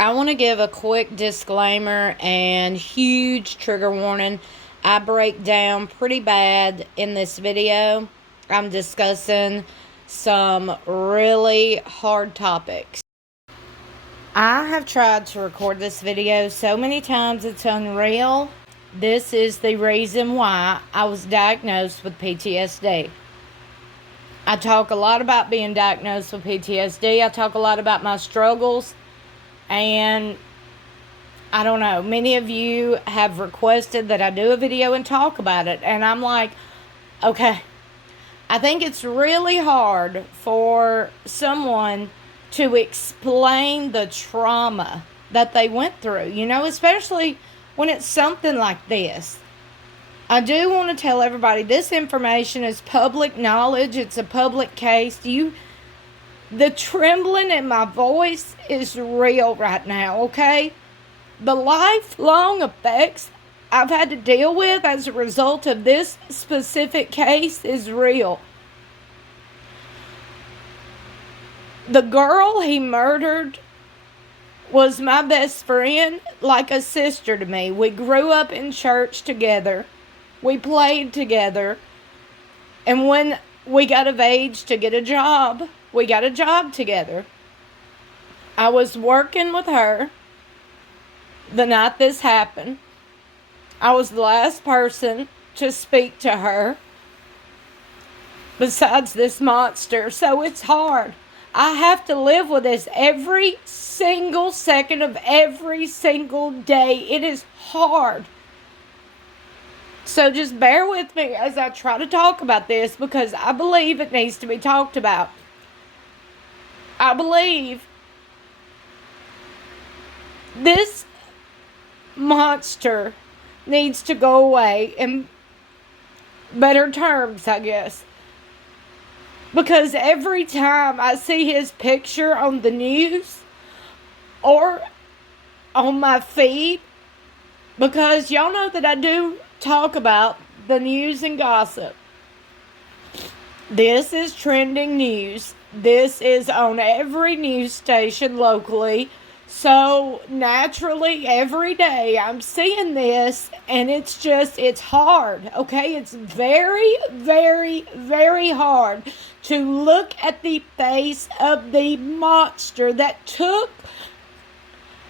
I want to give a quick disclaimer and huge trigger warning. I break down pretty bad in this video. I'm discussing some really hard topics. I have tried to record this video so many times it's unreal. This is the reason why I was diagnosed with PTSD. I talk a lot about being diagnosed with PTSD. I talk a lot about my struggles. And I don't know, many of you have requested that I do a video and talk about it. And I'm like, okay, I think it's really hard for someone to explain the trauma that they went through, especially when it's something like this. I do want to tell everybody this information is public knowledge. It's a public case. The trembling in my voice is real right now, okay? The lifelong effects I've had to deal with as a result of this specific case is real. The girl he murdered was my best friend, like a sister to me. We grew up in church together. We played together. And when we got of age to get a job, we got a job together. I was working with her the night this happened. I was the last person to speak to her besides this monster. So it's hard. I have to live with this every single second of every single day. It is hard. So just bear with me as I try to talk about this because I believe it needs to be talked about. I believe this monster needs to go away in better terms, I guess. Because every time I see his picture on the news or on my feed, because y'all know that I do talk about the news and gossip. This is trending news. This is on every news station locally. So naturally, every day I'm seeing this and it's hard, okay? It's very, very, very hard to look at the face of the monster that took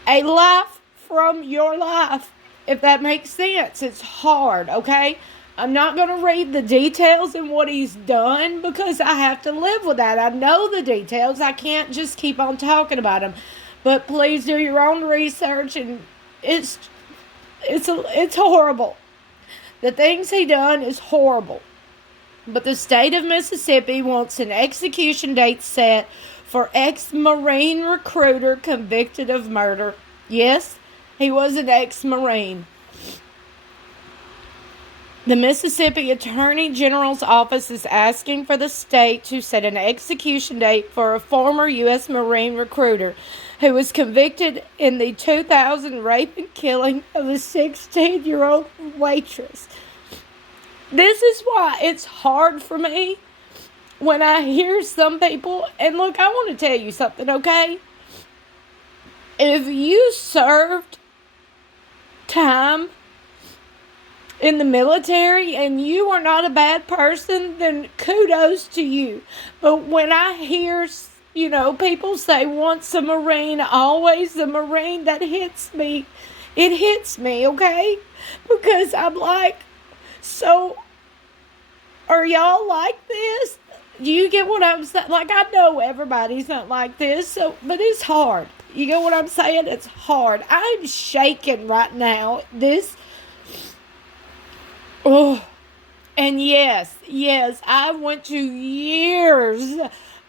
a life from your life, if that makes sense. It's hard, okay? I'm not going to read the details and what he's done because I have to live with that. I know the details. I can't just keep on talking about him. But please do your own research, and it's horrible. The things he done is horrible. But the state of Mississippi wants an execution date set for ex-Marine recruiter convicted of murder. Yes, he was an ex-Marine. The Mississippi Attorney General's office is asking for the state to set an execution date for a former U.S. Marine recruiter who was convicted in the 2000 rape and killing of a 16-year-old waitress. This is why it's hard for me when I hear some people, and look, I want to tell you something, okay? If you served time in the military and you are not a bad person, then kudos to you. But when I hear, people say once a Marine, always a Marine, that hits me. It hits me, okay? Because I'm like, so are y'all like this? Do you get what I'm saying? Like, I know everybody's not like this, but it's hard. You get what I'm saying? It's hard. I'm shaking right now. And yes, I went to years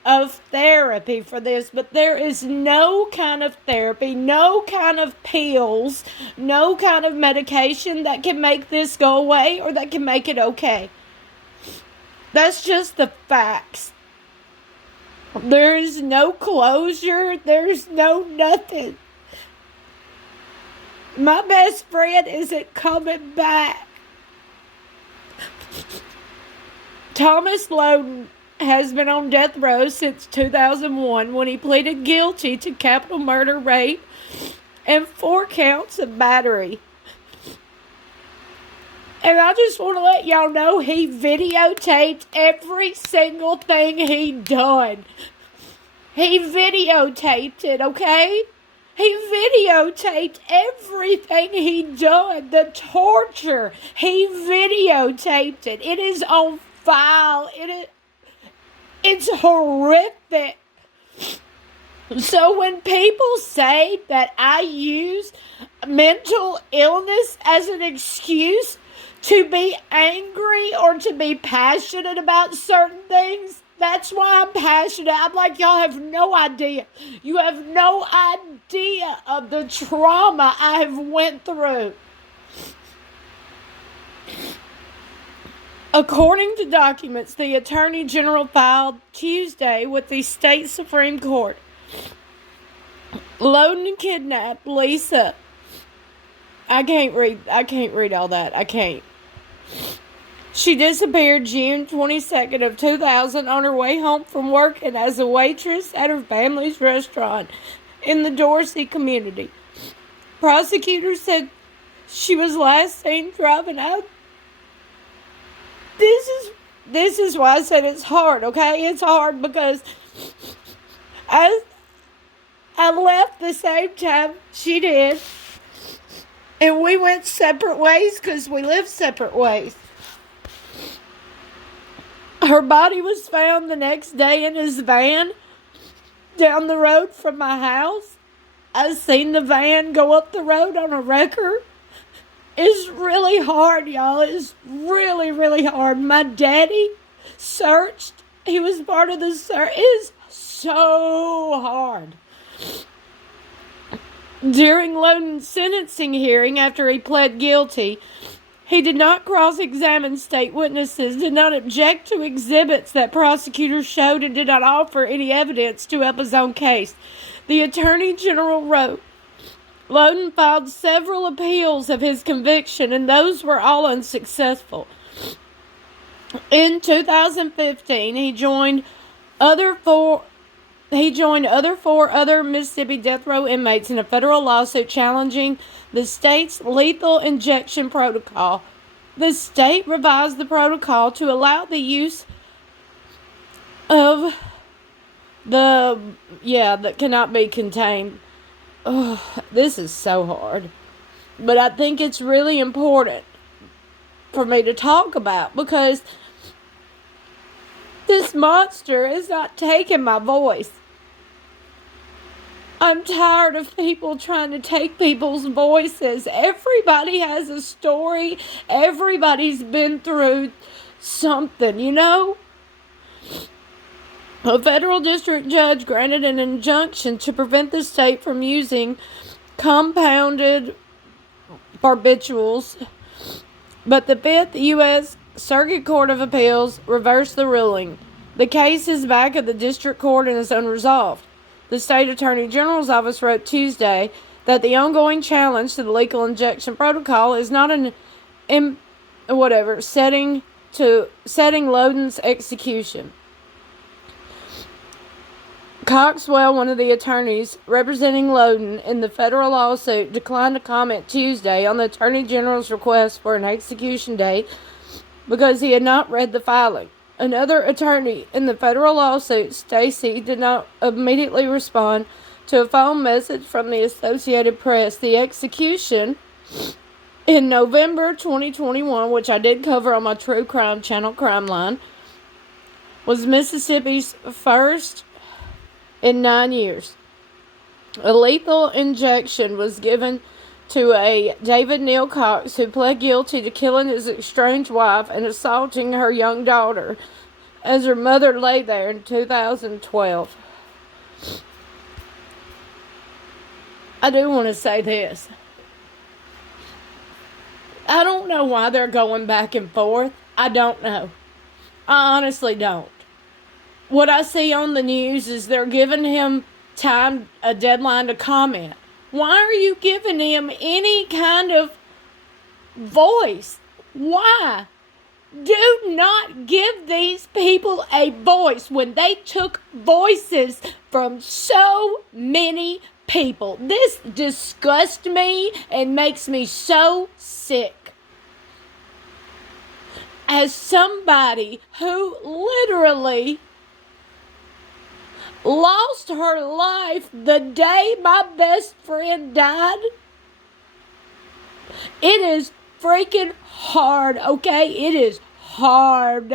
of therapy for this, but there is no kind of therapy, no kind of pills, no kind of medication that can make this go away or that can make it okay. That's just the facts. There is no closure. There's no nothing. My best friend isn't coming back. Thomas LODEN has been on death row since 2001 when he pleaded guilty to capital murder, rape, and 4 counts of battery. And I just want to let y'all know he videotaped every single thing he done. He videotaped it, okay? He videotaped everything he done. The torture. He videotaped it. It is on file. It's horrific. So when people say that I use mental illness as an excuse to be angry or to be passionate about certain things, that's why I'm passionate. I'm like, y'all have no idea. You have no idea of the trauma I have went through. According to documents the Attorney General filed Tuesday with the state Supreme Court, LODEN kidnapped Lisa. I can't read all that. I can't. She disappeared June 22nd of 2000 on her way home from working as a waitress at her family's restaurant in the Dorsey community. Prosecutors said she was last seen driving out. This is why I said it's hard, okay? It's hard because I left the same time she did. And we went separate ways because we live separate ways. Her body was found the next day in his van down the road from my house. I seen the van go up the road on a wrecker. It's really hard, y'all. It's really, really hard. My daddy searched. He was part of the search. It's so hard. During LODEN's sentencing hearing, after he pled guilty, he did not cross-examine state witnesses, did not object to exhibits that prosecutors showed, and did not offer any evidence to help his own case. The Attorney General wrote, LODEN filed several appeals of his conviction, and those were all unsuccessful. In 2015, he joined four other Mississippi death row inmates in a federal lawsuit challenging the state's lethal injection protocol. The state revised the protocol to allow the use of that cannot be contained. Oh, this is so hard. But I think it's really important for me to talk about because this monster is not taking my voice. I'm tired of people trying to take people's voices. Everybody has a story. Everybody's been through something, you know? A federal district judge granted an injunction to prevent the state from using compounded barbiturates, but the 5th U.S. Circuit Court of Appeals reversed the ruling. The case is back at the district court and is unresolved. The state attorney general's office wrote Tuesday that the ongoing challenge to the lethal injection protocol is not setting LODEN's execution. Coxwell, one of the attorneys representing LODEN in the federal lawsuit, declined to comment Tuesday on the attorney general's request for an execution date because he had not read the filing. Another attorney in the federal lawsuit, Stacy, did not immediately respond to a phone message from the Associated Press. The execution in November 2021, which I did cover on my true crime channel, CrimeLine, was Mississippi's first in 9 years. A lethal injection was given to a David Neal Cox who pled guilty to killing his estranged wife and assaulting her young daughter as her mother lay there in 2012. I do want to say this. I don't know why they're going back and forth. I don't know. I honestly don't. What I see on the news is they're giving him a deadline to comment. Why are you giving him any kind of voice? Why? Do not give these people a voice when they took voices from so many people. This disgusts me and makes me so sick. As somebody who literally lost her life the day my best friend died, it is freaking hard, okay? It is hard.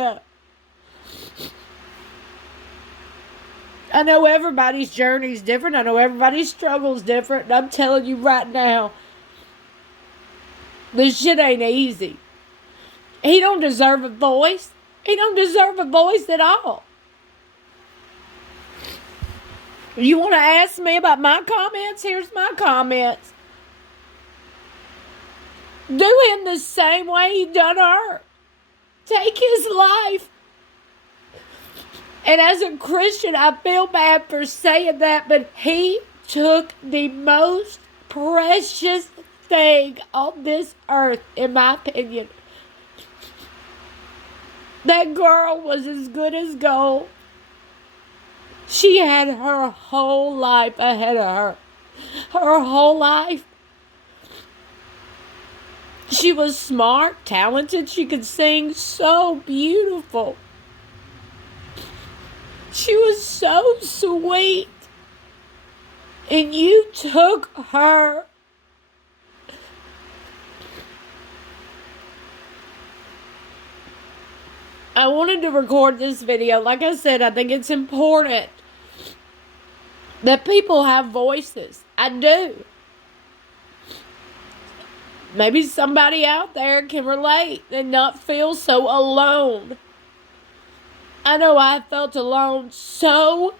I know everybody's journey is different. I know everybody's struggle is different. And I'm telling you right now, this shit ain't easy. He don't deserve a voice. He don't deserve a voice at all. You want to ask me about my comments? Here's my comments. Do him the same way he done her. Take his life. And as a Christian, I feel bad for saying that, but he took the most precious thing on this earth, in my opinion. That girl was as good as gold. She had her whole life ahead of her. Her whole life. She was smart, talented. She could sing, so beautiful. She was so sweet. And you took her. I wanted to record this video. Like I said, I think it's important that people have voices. I do. Maybe somebody out there can relate and not feel so alone. I know I felt alone so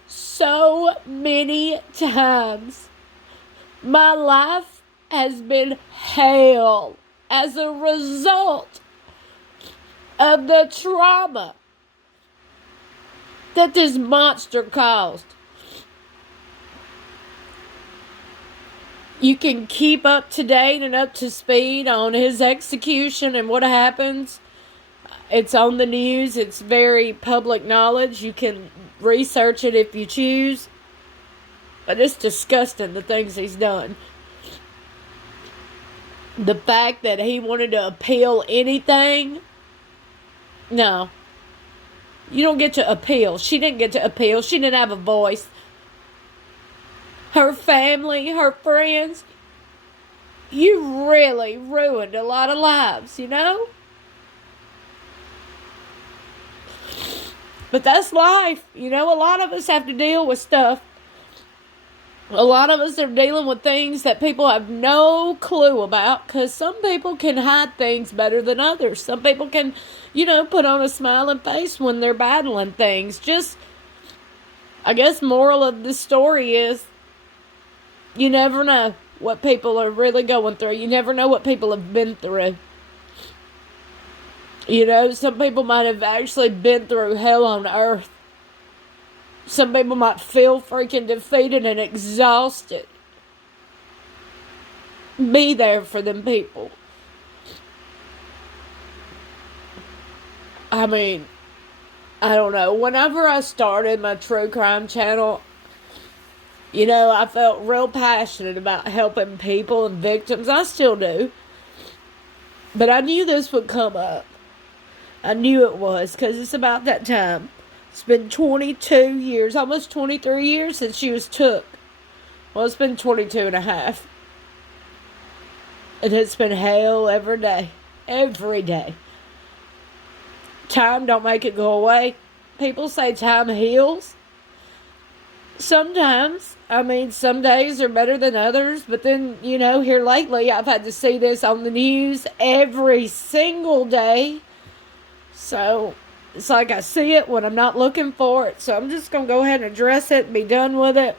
many times. My life has been hell as a result of the trauma that this monster caused. You can keep up to date and up to speed on his execution and what happens. It's on the news. It's very public knowledge. You can research it if you choose. But it's disgusting, the things he's done. The fact that he wanted to appeal anything. No. You don't get to appeal. She didn't get to appeal. She didn't have a voice. Her family, her friends. You really ruined a lot of lives, you know? But that's life. You know, a lot of us have to deal with stuff. A lot of us are dealing with things that people have no clue about, because some people can hide things better than others. Some people can, you know, put on a smiling face when they're battling things. Just, I guess, moral of the story is, you never know what people are really going through. You never know what people have been through. You know, some people might have actually been through hell on earth. Some people might feel freaking defeated and exhausted. Be there for them people. I mean, I don't know. Whenever I started my true crime channel, you know, I felt real passionate about helping people and victims. I still do. But I knew this would come up. I knew it was, because it's about that time. It's been 22 years, almost 23 years since she was took. Well, it's been 22 and a half. And it's been hell every day. Every day. Time don't make it go away. People say time heals. Sometimes. I mean, some days are better than others. But then, you know, here lately, I've had to see this on the news every single day. So, it's like I see it when I'm not looking for it. So, I'm just going to go ahead and address it and be done with it.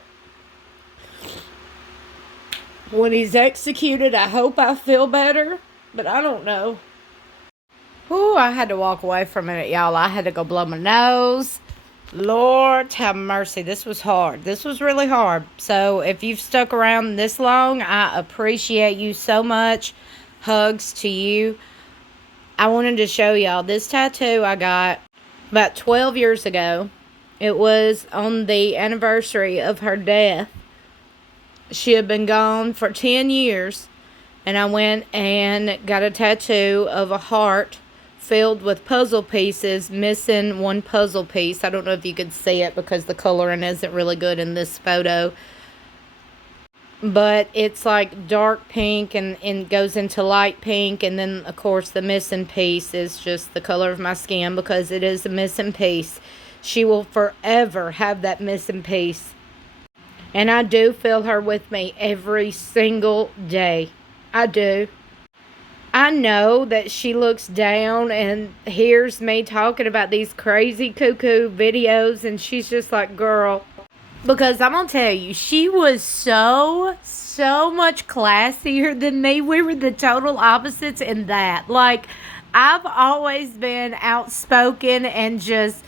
When he's executed, I hope I feel better. But I don't know. Ooh, I had to walk away for a minute, y'all. I had to go blow my nose. Lord have mercy. This was hard. This was really hard. So, if you've stuck around this long, I appreciate you so much. Hugs to you. I wanted to show y'all this tattoo I got about 12 years ago. It was on the anniversary of her death. She had been gone for 10 years. And I went and got a tattoo of a heart filled with puzzle pieces, missing one puzzle piece. I don't know if you could see it because the coloring isn't really good in this photo. But it's like dark pink and goes into light pink. And then, of course, the missing piece is just the color of my skin because it is a missing piece. She will forever have that missing piece. And I do feel her with me every single day. I do. I know that she looks down and hears me talking about these crazy cuckoo videos. And she's just like, girl. Because I'm going to tell you, she was so much classier than me. We were the total opposites in that. Like, I've always been outspoken and just,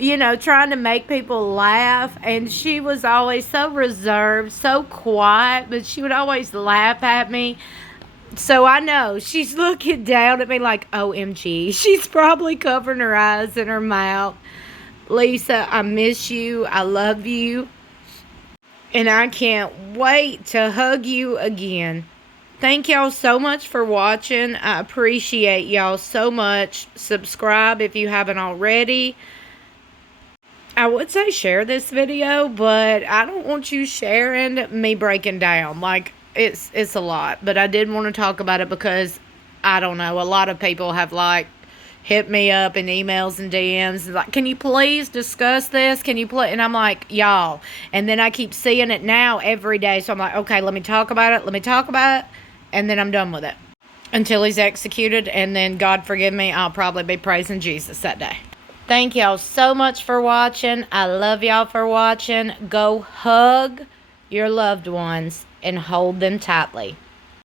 you know, trying to make people laugh. And she was always so reserved, so quiet. But she would always laugh at me. So I know she's looking down at me like, OMG. She's probably covering her eyes and her mouth. Lisa, I miss you. I love you. And I can't wait to hug you again. Thank y'all so much for watching. I appreciate y'all so much. Subscribe if you haven't already. I would say share this video, but I don't want you sharing me breaking down. Like, it's a lot. But I did want to talk about it because, I don't know, a lot of people have, like, hit me up in emails and DMs and like, can you please discuss this? Can you please? And I'm like, y'all. And then I keep seeing it now every day. So I'm like, okay, let me talk about it. Let me talk about it. And then I'm done with it until he's executed. And then, God forgive me, I'll probably be praising Jesus that day. Thank y'all so much for watching. I love y'all for watching. Go hug your loved ones and hold them tightly.